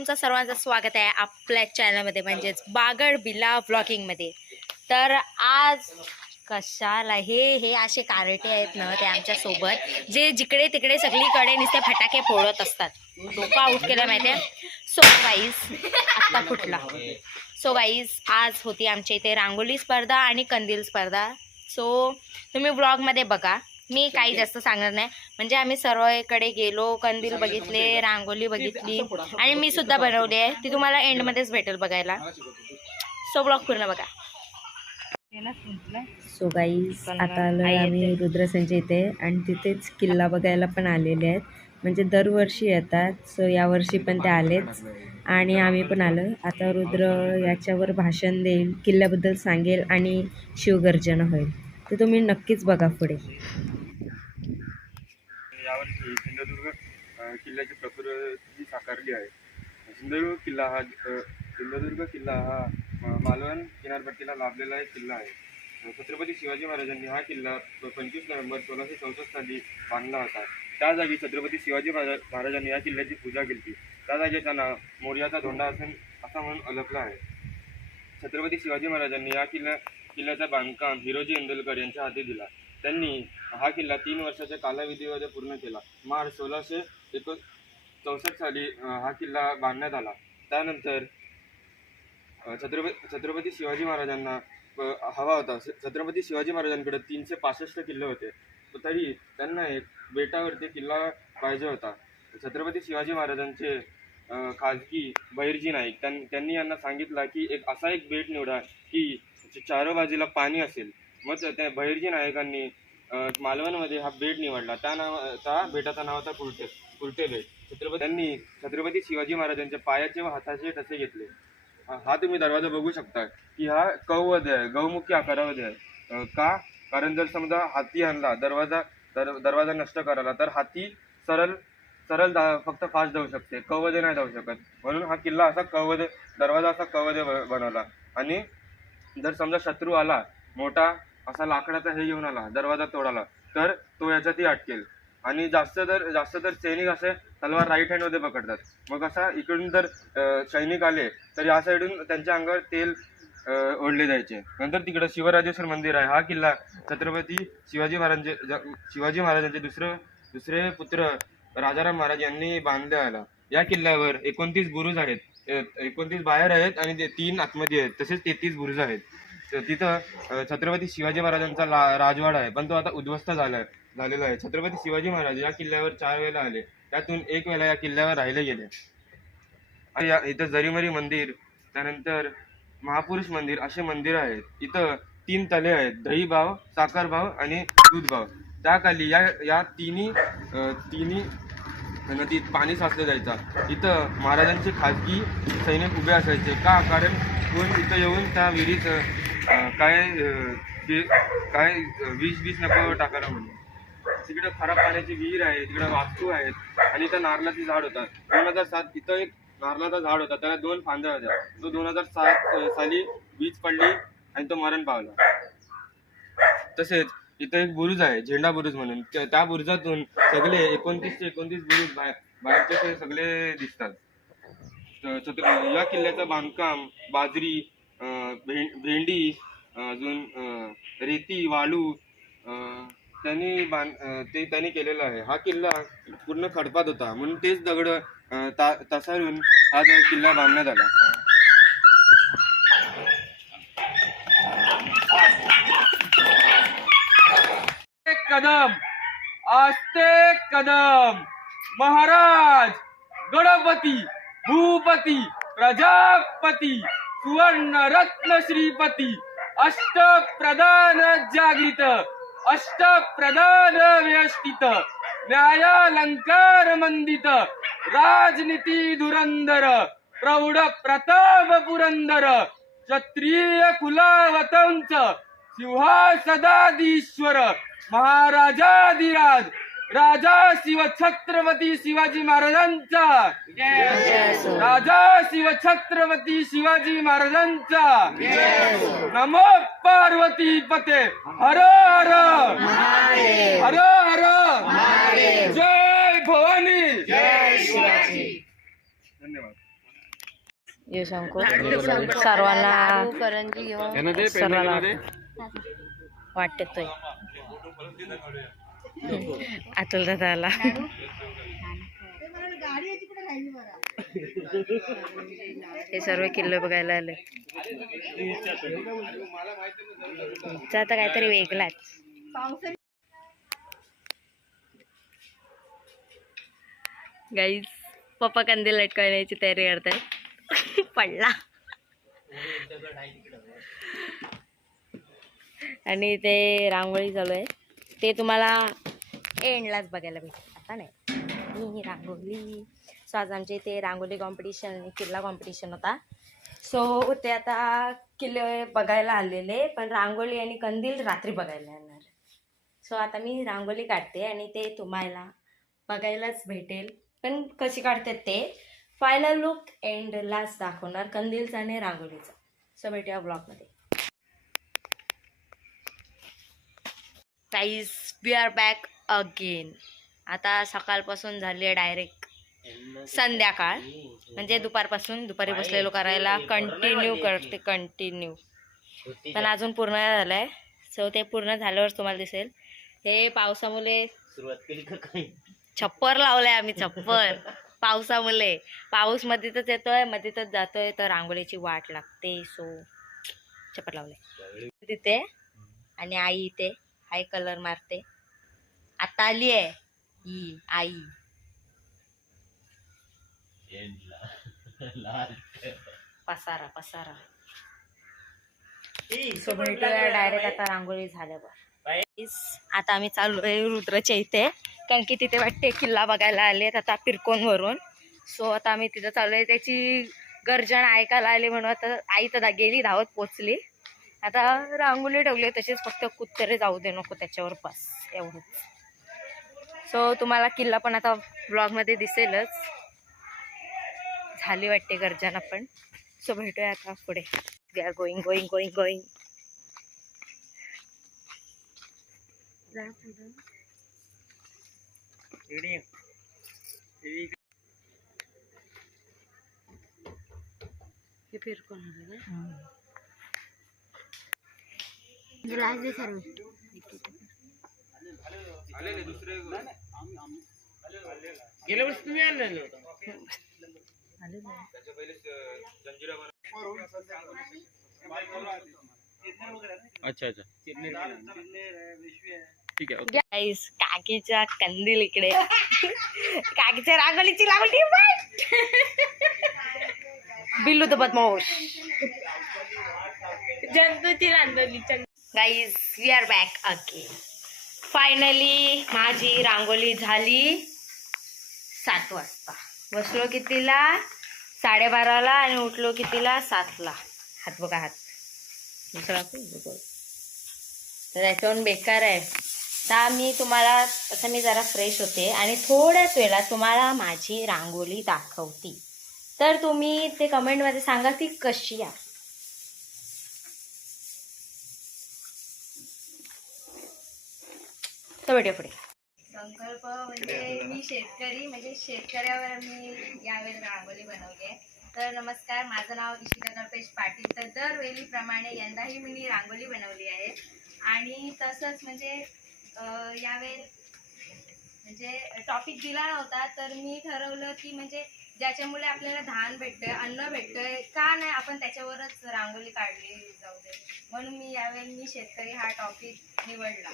तुमचं सर्वांचं स्वागत आहे आपल्या चॅनलमध्ये म्हणजेच बागड बिला ब्लॉगिंगमध्ये तर आज कशाला हे हे असे कारटे आहेत ना ते आमच्यासोबत जे जिकडे तिकडे सगळीकडे नुसते फटाके फोडत असतात. डोका आऊट केलं माहिती आहे सो गाईज आत्ता फुटला. सो गाईज आज होती आमच्या इथे रांगोली स्पर्धा आणि कंदील स्पर्धा. सो तुम्ही ब्लॉगमध्ये बघा. मी काही जास्त सांगणार नाही. म्हणजे आम्ही सर्वकडे गेलो कंदील बघितले रांगोली बघितली. आणि मी सुद्धा बनवली आहे. ती तुम्हाला एंडमध्येच भेटेल बघायला. सो ब्लॉग पूर्ण बघा. सो गाईज आता आलोय आम्ही रुद्रसंच्या इथे आणि तिथेच किल्ला बघायला पण आलेले आहेत. म्हणजे दरवर्षी येतात. सो यावर्षी पण ते आलेच आणि आम्ही पण आलो आता रुद्र याच्यावर भाषण देईल किल्ल्याबद्दल सांगेल आणि शिवगर्जना होईल. ते तुम्ही नक्कीच बघा पुढे. सिंधुदुर्ग किल्ल्याची प्रकृती साकारली आहे. सिंधुदुर्ग किल्ला हा सिंधुदुर्ग किल्ला हा मालवण किनारपट्टीला लाभलेला एक किल्ला आहे. छत्रपती शिवाजी महाराजांनी हा किल्ला पंचवीस नोव्हेंबर सोळाशे चौसष्ट साली बांधला होता. त्या जागी छत्रपती शिवाजी महाराज महाराजांनी या किल्ल्याची पूजा केली. त्या जागी नाव मोर्याचा धोंडा असून असा म्हणून ओळखला आहे. छत्रपती शिवाजी महाराजांनी या किल्ला किल्ल्याचा बांधकाम हिरोजी इंदुलकर यांच्या हाती दिला. त्यांनी हा किल्ला तीन वर्षाच्या कालावधीमध्ये पूर्ण केला. मार्च सोळाशे एको चौसष्ट साली हा किल्ला बांधण्यात आला. त्यानंतर छत्रपती छत्रपती शिवाजी महाराजांना हवा होता. छत्रपती शिवाजी महाराजांकडे तीनशे पासष्ट किल्ले होते. तरी त्यांना एक बेटावरती किल्ला पाहिजे होता. छत्रपती शिवाजी महाराजांचे खाजगी बहिर्जी नाईक त्यां त्यांनी यांना सांगितलं की एक असा एक बेट निवडा की च- चारो बाजूला पाणी असेल. मग त्या- बहिर्जी नायकांनी मालवणमध्ये हा बेट निवडला. त्या नाव त्या बेटाचं नाव होता कुर्टे कुर्टे बेट. छत्रपती त्यांनी छत्रपती शिवाजी महाराजांच्या पायाचे व हाताचे ठसे घेतले. हा तुम्ही दरवाजा बघू शकता की हा कौवध आहे गौमुखी आकारामध्ये आहे. का? कारण जर समजा हाती आणला दरवाजा दर दरवाजा नष्ट करायला तर हाती सरळ सरळ दा फक्त फास्ट जाऊ शकते कवदे नाही जाऊ शकत. म्हणून हा किल्ला असा कवद दरवाजा असा कवदे बनवला. आणि जर समजा शत्रू आला मोठा असा लाकडाचा हे घेऊन आला दरवाजा तोडाला. तर तो याच्यातही अटकेल. आणि जास्त तर जास्त तर सैनिक असे तलवार राईट हँडमध्ये पकडतात. मग असा इकडून जर सैनिक आले तर या साईडून त्यांच्या अंगावर तेल ओढले जायचे. नंतर तिकडं शिवराजेश्वर मंदिर आहे. हा किल्ला छत्रपती शिवाजी महाराजांचे शिवाजी महाराजांचे दुसरं दुसरे पुत्र राजाराम महाराज यांनी बांधले आला. या किल्ल्यावर एकोणतीस बुरुज आहेत. एकोणतीस बाहेर आहेत आणि ते तीन आतमध्ये आहेत. तसेच तेहतीस बुरुज आहेत. तिथं छत्रपती शिवाजी महाराजांचा ला राजवाडा आहे. पण तो आता उद्ध्वस्त झाला आहे झालेला आहे. छत्रपती शिवाजी महाराज या किल्ल्यावर चार वेळेला आले. त्यातून एक वेळा या किल्ल्यावर राहिले गेले. आणि या इथं जरीमरी मंदिर त्यानंतर महापुरुष मंदिर असे मंदिर आहेत. इथं तीन तले आहेत. दही भाव साखर भाव आणि दूध भाव. त्याखाली या या तिन्ही तिन्ही नदीत पाणी साचलं जायचं. इथं महाराजांचे खाजगी सैनिक उभे असायचे. का? कारण कोण इथं येऊन त्या विहिरीत काय ते- काय वीज वीज नको टाकायला म्हणून. तिकडं खराब पाण्याची विहीर आहे तिकडं वास्तू आहेत आणि इथं नारळाचे झाड होतात दोन हजार सात इथं एक नारळाचा झाड होता त्याला दोन फांद्या होत्या. तो दोन हजार सात साली वीज पडली आणि तो मरण पावला. तसेच इथं एक बुरुज आहे झेंडा बुरुज म्हणून. त्या बुरुजातून सगळे एकोणतीस ते एकोणतीस बुरुज बाहेर बाहेरचे सगळे दिसतात. या किल्ल्याचं बांधकाम बाजरी भे- भेंडी अजून रेती वाळू त्यांनी बांध ते त्यांनी केलेलं आहे. हा किल्ला पूर्ण खडपात होता. म्हणून तेच दगड ता तसारून हा जो किल्ला बांधण्यात आला. कदम आस्ते कदम महाराज गणपती भूपती प्रजापती. सुवर्ण रत्न श्रीपती अष्ट प्रधान जागृत अष्ट प्रधान व्यष्टित न्यायालंकार मंदित राजनीती धुरंधर प्रौढ प्रताप पुरंदर क्षत्रिय कुलावतंच सिंहासदाधीश्वर महाराजाधिराज राजा शिव छत्रपती शिवाजी महाराजांचा. राजा शिव छत्रपती शिवाजी महाराजांचा. नमो पार्वती पते. हर हर. हर हर. जय भवानी. धन्यवाद. ये शंकू सर्वांना दे सर्वांना वाटतोय. अतुल दादा आला हे सर्व किल्ले बघायला आले. आता काहीतरी वेगळाच. गाईज पप्पा कंदील लटकवण्याची तयारी करताय पडला. आणि ते रांगोळी चालू आहे. ते तुम्हाला एंडलाच बघायला भेटेल. आता नाही. मी रांगोली. सो आज आमच्या इथे रांगोली कॉम्पिटिशन किल्ला कॉम्पिटिशन होता. सो ते आता किल्ले बघायला आलेले पण रांगोळी आणि कंदील रात्री बघायला येणार. सो आता मी रांगोळी काढते आणि ते तुम्हाला बघायलाच भेटेल. पण कशी काढतात ते? फायनल लुक एंडलाच दाखवणार कंदीलचा आणि रांगोळीचा सो भेटूया ब्लॉगमध्ये guys we are back again. आता सकाळपासून झाली आहे डायरेक्ट संध्याकाळ. म्हणजे दुपारपासून दुपारी बसलेलो करायला कंटिन्यू करते कंटिन्यू पण अजून पूर्ण नाही झालंय. सो ते पूर्ण झाल्यावर तुम्हाला दिसेल. हे पावसामुळे छप्पर लावलंय आम्ही छप्पर. पावसामुळे. पाऊस मध्येच येतोय मध्येच जातोय तर रांगोळीची वाट लागते. सो छप्पर लावलंय. तिथे आणि आई इथे. आई कलर मारते. आता आली आहे. ही आई. पसारा पसारा. सो भेटूया डायरेक्ट आता रांगोळी झाल्यावर आता आम्ही चालू आहे रुद्रच्या इथे कारण की तिथे वाटते किल्ला बघायला आलेत आता पिरकोनवरून सो आता आम्ही तिथं चालू आहे. त्याची गर्जन ऐकायला आली म्हणून आता आई तर गेली धावत पोचली. आता रांगोळी ठेवली तसेच फक्त कुत्रे जाऊ दे नको त्याच्यावर बस एवढंच. सो तुम्हाला किल्ला पण आता ब्लॉगमध्ये दिसेलच. झाली वाटते गर्जना पण. सो भेटूया आता पुढे. We are going going going going हे फिरकून आलं ना ग्लास दे सर्व गेल्या वर्षी तुम्ही आणलेलं आलं ना. त्याच्या पहिले जंजिरा अच्छा अच्छा. ठीक आहे गाईस काकीच्या कंदील इकडे. काकीच्या रांगोलीची लावली बिल्लू तर बदमाश. जंतूची rangoli guys we are back again finally माझी रांगोळी झाली सात वाजता. बसलो कितीला? साडेबाराला आणि उठलो कितीला? सातला. हात बघा हात. दुसरा तर याच्यावरून बेकार आहे. तर मी तुम्हाला असं मी जरा फ्रेश होते आणि थोड्याच वेळात तुम्हाला माझी रांगोळी दाखवती. तर तुम्ही ते कमेंटमध्ये सांगा ती कशी आहे. तर भेटूया पुढे. संकल्प म्हणजे मी शेतकरी म्हणजे शेतकऱ्यावर मी यावेळी रांगोळी बनवली आहे. तर नमस्कार माझं नाव इशिका कल्पेश पाटील. तर दरवेळीप्रमाणे यंदाही मी रांगोळी बनवली आहे. आणि तसंच म्हणजे यावेळी म्हणजे टॉपिक दिला नव्हता तर मी ठरवलं की म्हणजे ज्याच्यामुळे आपल्याला धान भेटतंय अन्न भेटतंय. का नाही आपण त्याच्यावरच रांगोळी काढली जाऊ दे. म्हणून मी यावेळी मी शेतकरी हा टॉपिक निवडला.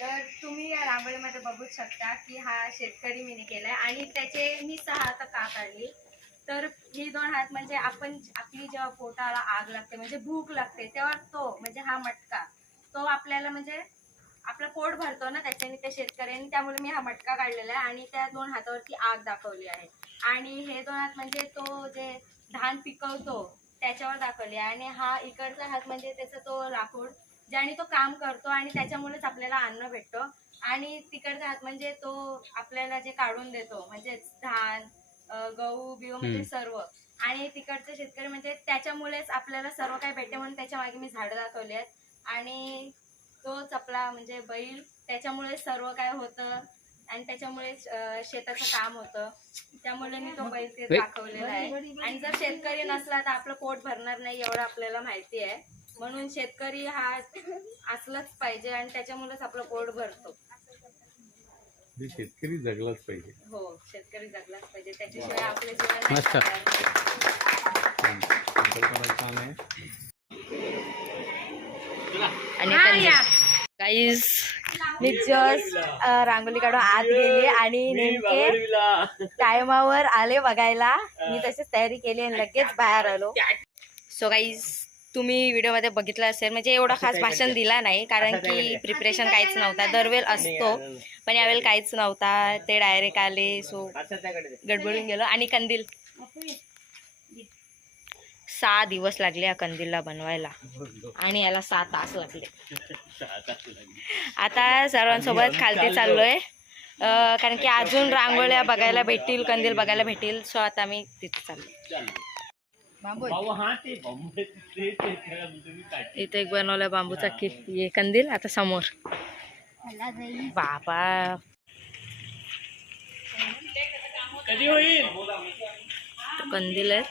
तर तुम्ही या रांगोळीमध्ये बघू शकता की हा शेतकरी मी केलाय आणि त्याचे मी सहा हात का काढली? तर ही दोन हात म्हणजे आपण आपली जेव्हा पोटाला आग लागते म्हणजे भूक लागते तेव्हा तो म्हणजे हा मटका तो आपल्याला म्हणजे आपलं पोट भरतो ना त्याच्याने त्या शेतकऱ्यांनी त्यामुळे मी हा मटका काढलेला आहे आणि त्या दोन हातावरती आग दाखवली आहे. आणि हे दोन हात म्हणजे तो जे धान पिकवतो त्याच्यावर दाखवली. आणि हा इकडचा हात म्हणजे त्याचा तो लाकूड ज्याने तो काम करतो आणि त्याच्यामुळेच आपल्याला अन्न भेटतो. आणि तिकडचा हात म्हणजे तो आपल्याला जे काढून देतो म्हणजे धान गहू बिहू म्हणजे सर्व. आणि तिकडचे शेतकरी म्हणजे त्याच्यामुळेच आपल्याला सर्व काही भेटते म्हणून त्याच्यामागे मी झाडं दाखवली आहेत. आणि तोच आपला म्हणजे बैल त्याच्यामुळे सर्व काय होतं आणि त्याच्यामुळे शेताचं काम होतं. त्यामुळे मी तो बैल ते दाखवलेला आहे. आणि जर शेतकरी नसला तर आपलं पोट भरणार नाही एवढं आपल्याला माहिती आहे. म्हणून शेतकरी हा असलाच पाहिजे आणि त्याच्यामुळेच आपलं पोट भरतो. शेतकरी जगलाच पाहिजे. हो शेतकरी जगलाच पाहिजे. त्याच्याशिवाय आपले जीवन आणि गाईज मी जस्ट रांगोली काढून आत गेली आणि नेमके टायमावर आले बघायला. मी तशीच तयारी केली आणि लगेच बाहेर आलो. सो गाईज तुम्ही व्हिडिओमध्ये बघितलं असेल म्हणजे एवढा खास भाषण दिला नाही. कारण की प्रिपरेशन काहीच नव्हता. दरवेळ असतो. पण यावेळेला काहीच नव्हता. ते डायरेक्ट आले. सो गडबडून गेलो. आणि कंदील. सहा दिवस लागले या कंदीलला बनवायला. आणि याला सहा तास लागले. आता सर्वांसोबत खालती चाललोय. कारण की अजून रांगोळ्या बघायला भेटतील कंदील बघायला भेटतील सो आता मी तिथे चाललो हा इथे एक बनवलाय बांबूचा की ये कंदील आता समोर. बाबा. कधी होईल? तो कंदील आहे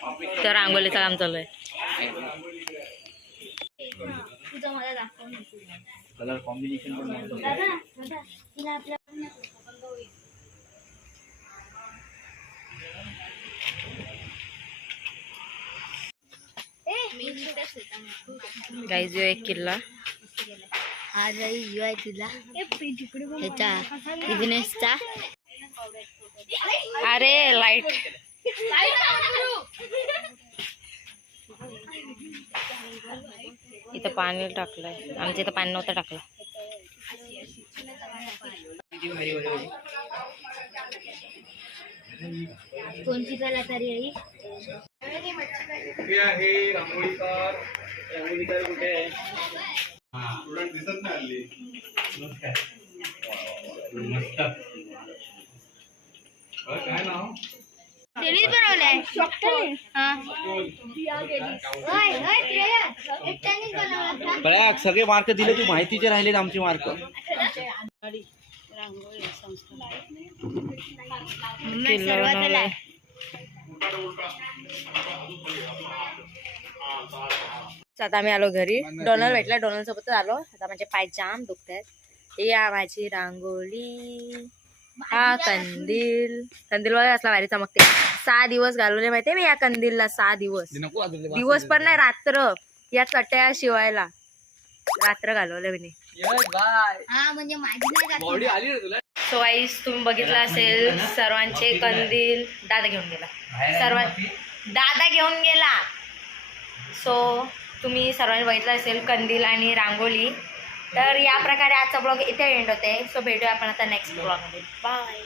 तर रांगोळीचं काम चालू आहे. कलर कॉम्बिनेशन पण दादा दादा तिला आपल्या गाईज एक किल्ला. यू आहे तिला. ह्याचा बिझनेसचा अरे लाइट इथं पाणी टाकलंय. आमच्या इथं पाणी नव्हतं टाकलं. कोणची कला तरी आई हे? आहे रांगोळीकार कुठे आहे स्टुडंट दिसत नाही हल्ली काय नाव? त्यांनीच बनवलाय. हा. ओय, ओय, प्रिया. एकट्यानेच बनवला का? सगळे मार्क दिले तू माहितीचे राहिले आमचे मार्क आता आम्ही आलो घरी. डोनल भेटला डोनल सोबतच आलो. आता माझे पाय जाम दुखत आहेत या माझी रांगोळी. हा कंदील. कंदील वगैरे असला भारी चमकते. सहा दिवस घालवले माहितीये मी या कंदीलला सहा दिवस. दिवस पण नाही रात्र. या चटया शिवायला. रात्र घालवले मी. हा म्हणजे. सो आईस तुम्ही बघितलं असेल सर्वांचे कंदील दादा घेऊन गेला. सर्वां दादा घेऊन गेला. सो तुम्ही सर्वांनी बघितलं असेल कंदील आणि रांगोळी. तर या प्रकारे आजचा ब्लॉग इथे एंड होते. सो भेटूया आपण आता नेक्स्ट ब्लॉगमध्ये बाय